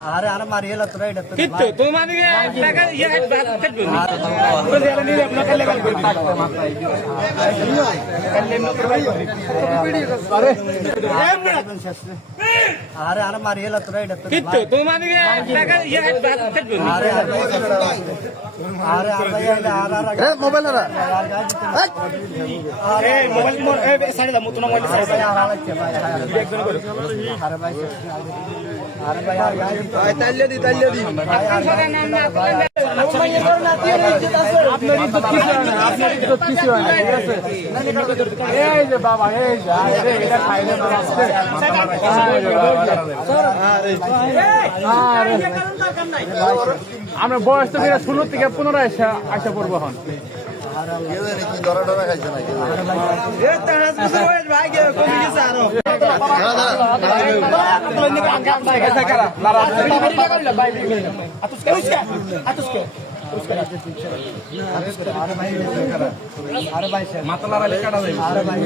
अरे अरे मारिए लत रहा है कित्तु तुम्हारे टाका ये बात कट बोली तो यार नहीं अपना कर लेवल कर अरे अरे अरे मारिए लत रहा है कित्तु तुम्हारे टाका ये बात कट बोली अरे अरे मोबाइल ना ए मोबाइल ए साइड दा मुतुना मोबाइल साइड अरे भाई यार ताल्ले दी আপনার ইজ্জত কিছু হয় না আপনার ইজ্জত কিছু হয় না ঠিক আছে এই যে বাবা এই যে আরে এটা খাইলে না আজকে আমরা বয়স তো 16 থেকে 15 আসা পড়বো এখন মাতলার আলী কাটা যাবে अरे भाई